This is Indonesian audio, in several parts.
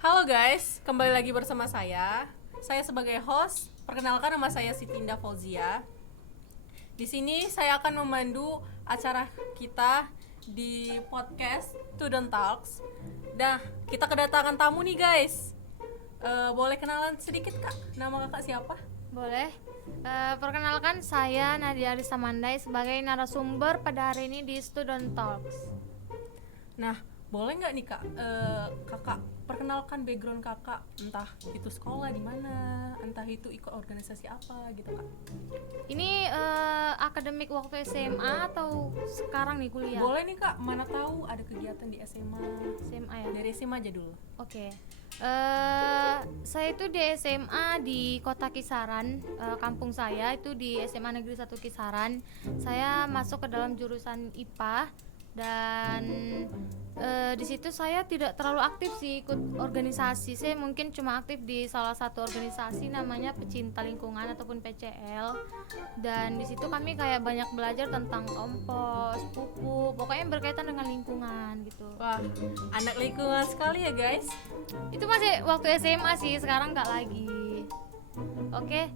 Halo guys, kembali lagi bersama saya. Saya sebagai host, perkenalkan nama saya Siti Indah Fauzia. Di sini saya akan memandu acara kita di podcast Student Talks. Nah, kita kedatangan tamu nih guys. Boleh kenalan sedikit kak? Nama kakak siapa? Boleh. Perkenalkan saya Nadia Arisa Mandai sebagai narasumber pada hari ini di Student Talks. Nah, boleh nggak nih kak, kakak perkenalkan background kakak, entah itu sekolah di mana, entah itu ikut organisasi apa gitu kak. Ini akademik waktu SMA atau sekarang nih kuliah? Boleh nih kak, mana tahu ada kegiatan di SMA. SMA ya. Dari SMA aja dulu. Oke. Saya itu di SMA di Kota Kisaran, kampung saya itu di SMA Negeri 1 Kisaran. Saya masuk ke dalam jurusan IPA dan di situ saya tidak terlalu aktif sih ikut organisasi. Saya mungkin cuma aktif di salah satu organisasi namanya Pecinta Lingkungan ataupun PCL. Dan di situ kami kayak banyak belajar tentang kompos, pupuk, pokoknya yang berkaitan dengan lingkungan gitu. Wah, anak lingkungan sekali ya guys. Itu masih waktu SMA sih, sekarang nggak lagi. Oke,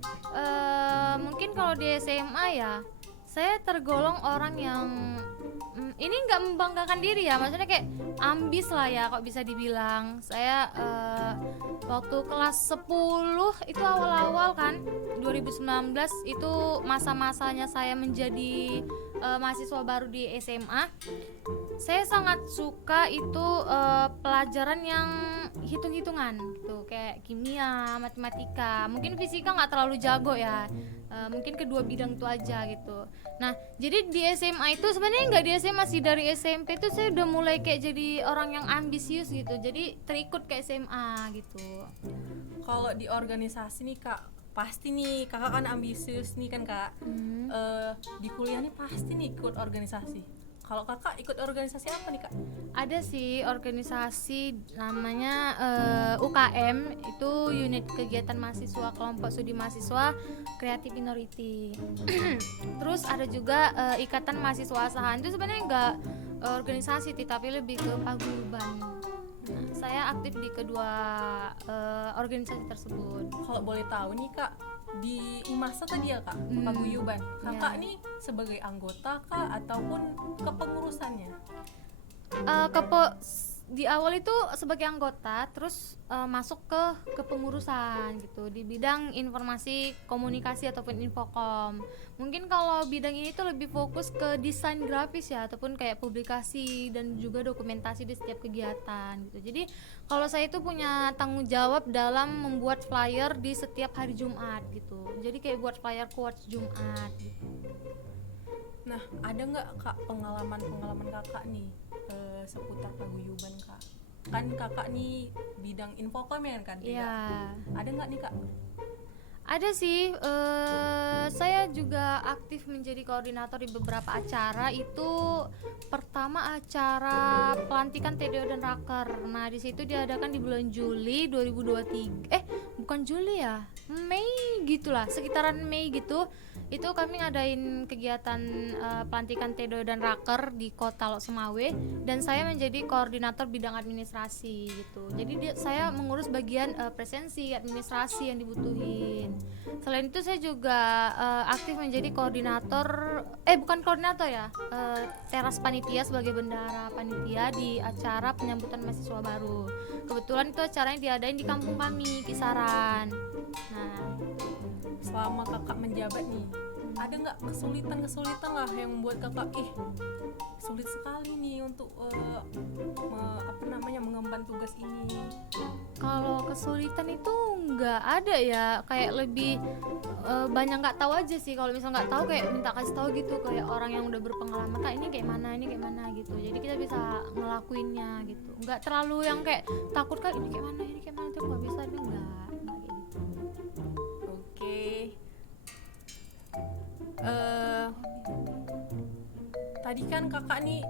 mungkin kalau di SMA ya, saya tergolong orang yang ini nggak membanggakan diri ya, maksudnya kayak ambis lah ya, kok bisa dibilang. Saya waktu kelas 10 itu awal-awal kan, 2019 itu masa-masanya saya menjadi mahasiswa baru di SMA. Saya sangat suka itu pelajaran yang hitung-hitungan gitu, kayak kimia, matematika. Mungkin fisika nggak terlalu jago ya, mungkin kedua bidang itu aja gitu. Nah, jadi di SMA itu sebenarnya nggak di SMA sih, dari SMP itu saya udah mulai kayak jadi orang yang ambisius gitu. Jadi terikut ke SMA gitu. Kalau di organisasi nih kak, pasti nih kakak kan ambisius nih kan kak. Di kuliah nih pasti nih ikut organisasi. Kalau kakak ikut organisasi apa nih kak? Ada sih organisasi namanya UKM, itu unit kegiatan mahasiswa kelompok studi mahasiswa Creative Minority. Terus ada juga ikatan mahasiswa asahan, itu sebenarnya enggak organisasi tapi lebih ke paguyuban. Nah, saya aktif di kedua organisasi tersebut. Kalau boleh tahu nih kak, di IMASA tadi ya kak, paguyuban. Kakak nih sebagai anggota kak ataupun kepengurusannya? Di awal itu sebagai anggota, terus masuk ke kepengurusan gitu di bidang informasi komunikasi ataupun infokom. Mungkin kalau bidang ini tuh lebih fokus ke desain grafis ya, ataupun kayak publikasi dan juga dokumentasi di setiap kegiatan gitu. Jadi kalau saya itu punya tanggung jawab dalam membuat flyer di setiap hari Jumat gitu. Jadi kayak buat flyer quotes Jumat gitu. Nah, ada nggak kak pengalaman kakak nih seputar paguyuban kak? Kan kakak nih bidang infokom ya kan? Iya. Ada nggak nih kak? Ada sih, saya juga aktif menjadi koordinator di beberapa acara. Itu pertama acara pelantikan TDO dan Raker. Nah, di situ diadakan di bulan Juli 2023. Bukan Juli ya, Mei gitulah, sekitaran Mei gitu. Itu kami ngadain kegiatan pelantikan TDO dan Raker di Kota Lok Semawe, dan saya menjadi koordinator bidang administrasi gitu. Jadi saya mengurus bagian presensi, administrasi yang dibutuhin. Selain itu saya juga aktif menjadi koordinator, bukan koordinator ya, teras panitia sebagai bendahara panitia di acara penyambutan mahasiswa baru. Kebetulan itu acaranya diadain di kampung kami, Kisaran. Nah, Selama kakak menjabat nih, ada nggak kesulitan lah yang membuat kakak sulit sekali nih untuk mengemban tugas ini? kalau kesulitan itu nggak ada ya, kayak lebih banyak nggak tahu aja sih. Kalau misal nggak tahu kayak minta kasih tahu gitu, kayak orang yang udah berpengalaman, kak ini kayak mana gitu. Jadi kita bisa ngelakuinnya gitu, nggak terlalu yang kayak takut kan ini kayak mana itu nggak bisa, itu nggak kayak gitu. Oke. Tadi kan kakak nih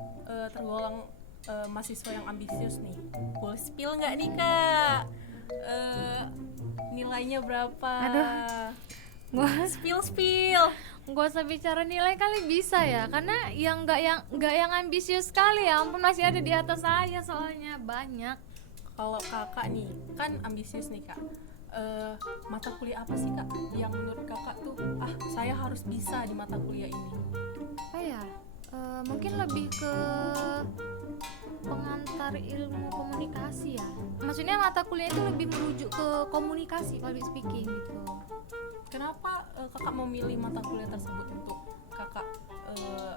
tergolong mahasiswa yang ambisius nih. Boleh spill nggak nih kak? Nilainya berapa? Aduh, gua spill. nggak usah bicara nilai kali bisa ya, karena yang nggak yang ambisius sekali ya ampun, masih ada di atas saya soalnya banyak. kalau kakak nih kan ambisius nih kak, mata kuliah apa sih kak yang menurut kakak tuh saya harus bisa di mata kuliah ini? Apa ya? Mungkin lebih ke pengantar ilmu komunikasi ya. Maksudnya mata kuliah itu lebih merujuk ke komunikasi, public speaking gitu. Kenapa kakak memilih mata kuliah tersebut untuk kakak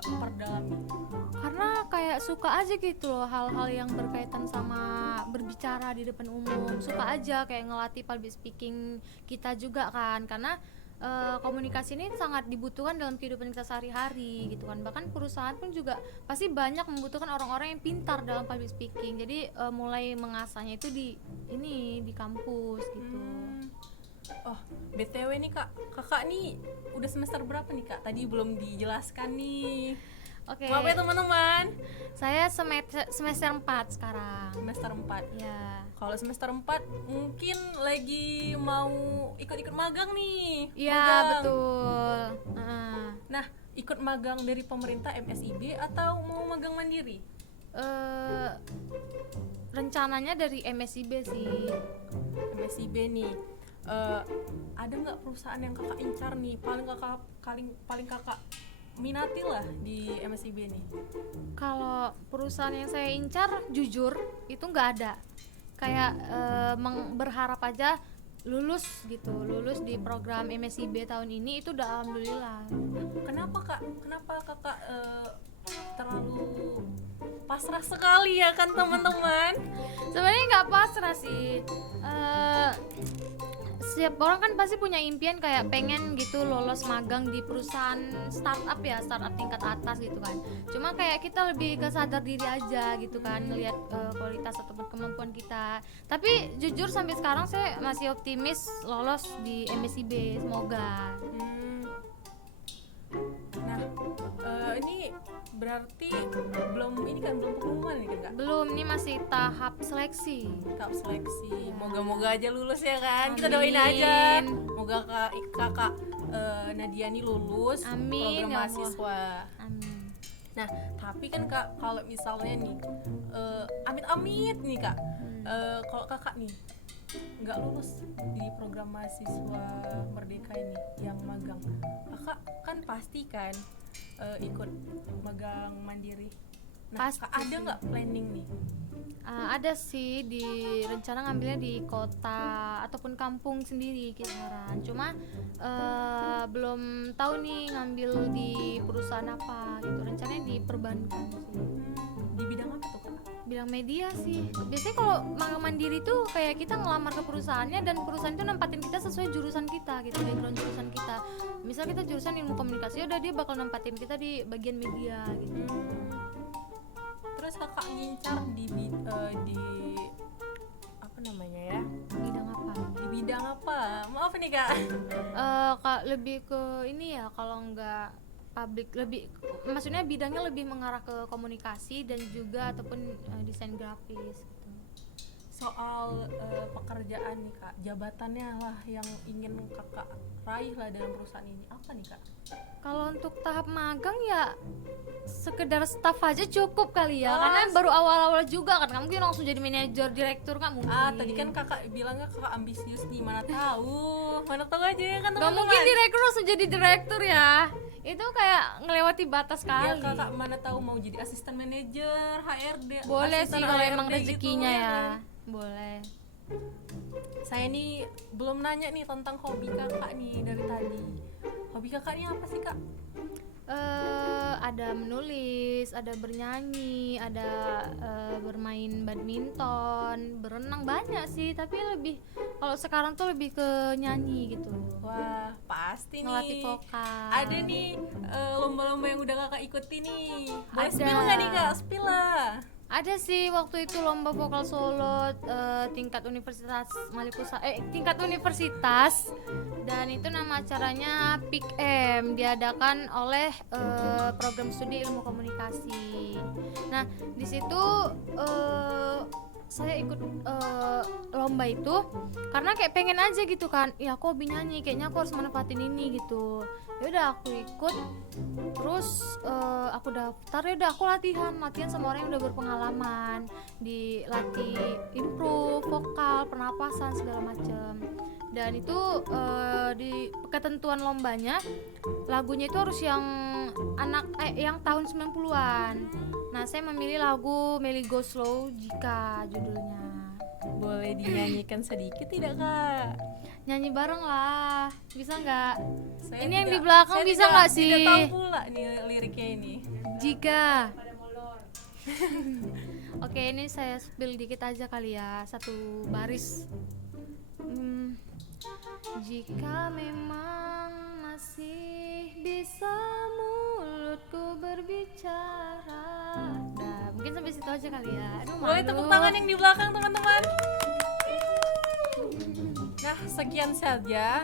perdalami? Karena kayak suka aja gitu loh hal-hal yang berkaitan sama berbicara di depan umum. Suka aja kayak ngelatih public speaking kita juga kan. Karena komunikasi ini sangat dibutuhkan dalam kehidupan kita sehari-hari gitu kan. Bahkan perusahaan pun juga pasti banyak membutuhkan orang-orang yang pintar dalam public speaking. Jadi mulai mengasahnya itu di kampus gitu. Oh, BTW nih kak, kakak nih udah semester berapa nih kak? Tadi belum dijelaskan nih. Oke. Maaf ya teman-teman. Saya semester 4 sekarang. Semester 4. Ya. Kalau semester 4 mungkin lagi mau ikut-ikut magang nih. Iya, Magang. betul. Nah, ikut magang dari pemerintah MSIB atau mau magang mandiri? Rencananya dari MSIB sih. MSIB nih. Ada nggak perusahaan yang kakak incar nih? Paling kakak minati lah di MSIB nih. Kalau perusahaan yang saya incar jujur itu nggak ada. Kayak berharap aja lulus di program MSIB tahun ini itu udah alhamdulillah. Kenapa kak? Kenapa kakak terlalu pasrah sekali ya kan teman-teman? Sebenarnya nggak pasrah sih. Setiap orang kan pasti punya impian kayak pengen gitu lolos magang di perusahaan startup tingkat atas gitu kan. Cuma kayak kita lebih ke sadar diri aja gitu kan, ngelihat kualitas ataupun kemampuan kita. Tapi jujur sampai sekarang saya masih optimis lolos di MSIB, semoga. Nah, ini berarti belum pengumuman nih kan kak? Belum, ini masih tahap seleksi. Tahap seleksi. Moga-moga aja lulus ya kan. Kita Amin. doain aja. Moga kakak Nadia nih lulus. Amin, program ya Allah. mahasiswa. Amin. Nah, tapi kan kak kalau misalnya nih amit-amit nih kak, kalau kakak nih nggak lulus di program mahasiswa merdeka ini yang magang, kakak kan pasti kan ikut magang mandiri. Nah, Pasti kak ada sih. nggak planning nih? Ada sih di rencana ngambilnya di kota ataupun kampung sendiri kisaran. Cuma belum tahu nih ngambil di perusahaan apa gitu. Rencananya di perbankan sih. Di bidang apa tuh kak? Bilang media sih. Biasanya kalau magang mandiri tuh kayak kita ngelamar ke perusahaannya dan perusahaan itu nempatin kita sesuai jurusan kita gitu, background jurusan kita. Misal kita jurusan ilmu komunikasi, udah dia bakal nempatin kita di bagian media gitu. Terus kakak ngincar di apa namanya ya? Bidang apa? Di bidang apa? Maaf nih kak. Lebih ke ini ya, kalau nggak public lebih, maksudnya bidangnya lebih mengarah ke komunikasi dan juga ataupun desain grafis gitu. Soal pekerjaan nih kak, jabatannya lah yang ingin kakak raih lah dalam perusahaan ini apa nih kak? Kalau untuk tahap magang ya sekedar staff aja cukup kali ya, Oh, karena baru awal-awal juga kan, nggak mungkin langsung jadi manajer, direktur, nggak mungkin. Tadi kan kakak bilangnya kakak ambisius nih, mana tahu aja ya kan Nggak teman-teman. mungkin direktur langsung jadi direktur ya, itu kayak ngelewati batas Ya kali. kakak mana tahu mau jadi asisten manajer, HRD. Boleh asisten sih kalau HRD emang rezekinya gitu, ya, kan? boleh. Saya nih belum nanya nih tentang hobi kakak nih dari tadi. Hobi kakak nih apa sih kak? Ada menulis, ada bernyanyi, ada bermain badminton, berenang, banyak sih. Tapi lebih kalau sekarang tuh lebih ke nyanyi gitu, Wah pasti ngelatih nih. vokal. Ada nih lomba-lomba yang udah kakak ikuti nih. Boleh Ada. spill nggak nih kak? Spill lah. Ada sih waktu itu lomba vokal solo tingkat universitas dan itu nama acaranya Pick M, diadakan oleh program studi ilmu komunikasi. Nah di situ saya ikut lomba itu karena kayak pengen aja gitu kan, ya aku hobi nyanyi, kayaknya aku harus manfaatin ini gitu. Ya udah aku ikut, terus aku daftar, ya udah aku latihan sama orang yang udah berpengalaman, dilatih improve vokal, pernapasan segala macam. Dan itu di ketentuan lombanya lagunya itu harus yang yang tahun 90-an. Nah, saya memilih lagu Melly Go Slow Jika judulnya. Boleh dinyanyikan sedikit tidak, Kak? Nyanyi bareng lah, bisa nggak? Saya Ini yang tidak- di belakang saya bisa tidak- nggak sih? Tidak tahu pula nih liriknya ini. Jika. Oke, ini saya spill dikit aja kali ya, satu baris. Jika memang masih bisa mulutku berbicara. Nah, mungkin sampai situ aja kali ya. Aduh, Boleh malu. tepuk tangan yang di belakang, teman-teman. Nah, sekian saja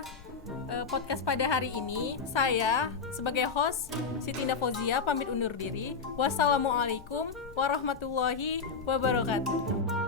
podcast pada hari ini. Saya sebagai host Sitinda Fauzia pamit undur diri. Wassalamualaikum warahmatullahi wabarakatuh.